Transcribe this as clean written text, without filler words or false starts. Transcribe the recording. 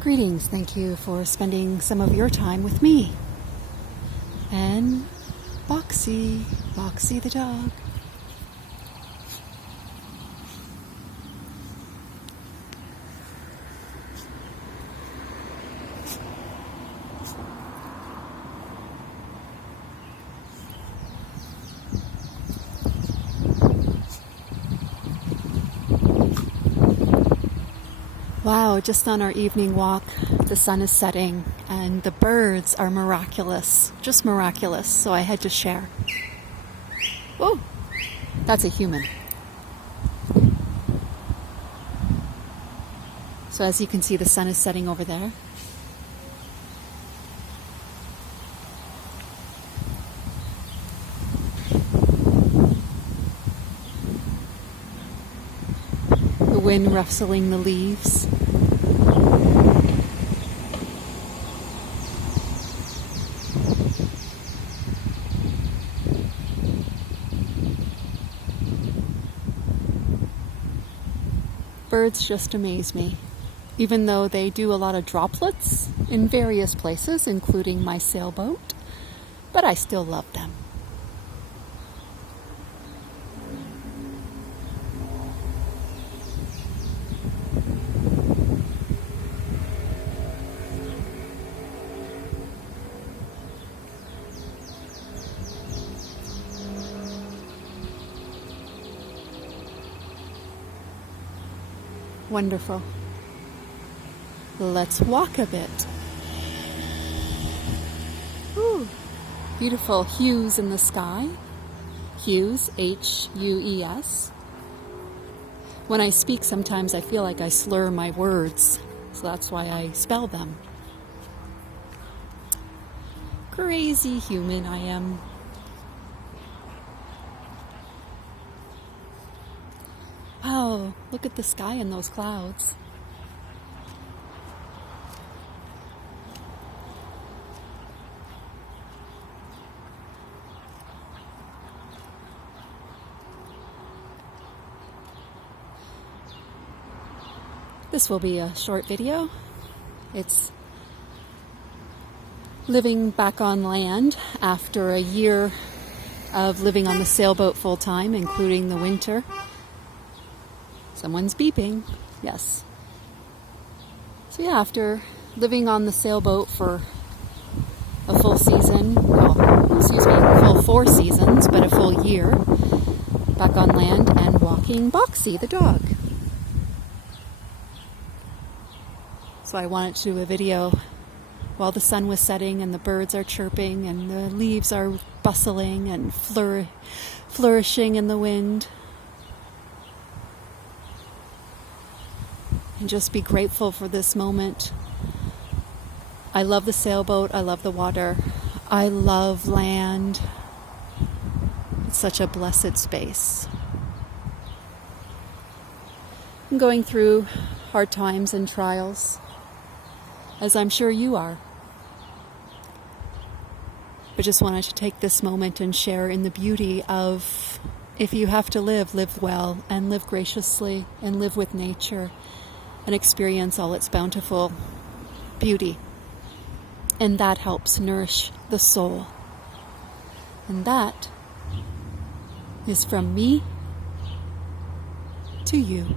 Greetings, thank you for spending some of your time with me. And Boxy the dog. Wow, just on our evening walk, the sun is setting and the birds are miraculous, just miraculous, so I had to share. Oh, that's a human. So as you can see, the sun is setting over there. The wind rustling the leaves. Birds just amaze me, even though they do a lot of droplets in various places, including my sailboat, but I still love them. Wonderful. Let's walk a bit. Ooh, beautiful hues in the sky. Hues, H-U-E-S. When I speak, sometimes I feel like I slur my words, so that's why I spell them. Crazy human I am. Wow, look at the sky and those clouds. This will be a short video. It's living back on land after a year of living on the sailboat full time, including the winter. Someone's beeping. Yes. So yeah, after living on the sailboat for a full season, full 4 seasons, but a full year, back on land and walking Boxy the dog. So I wanted to do a video while the sun was setting and the birds are chirping and the leaves are bustling and flourishing in the wind. And just be grateful for this moment. I love the sailboat. I love the water. I love land. It's such a blessed space. I'm going through hard times and trials, as I'm sure you are. But just wanted to take this moment and share in the beauty of, if you have to live, live well and live graciously and live with nature and experience all its bountiful beauty. And that helps nourish the soul. And that is from me to you.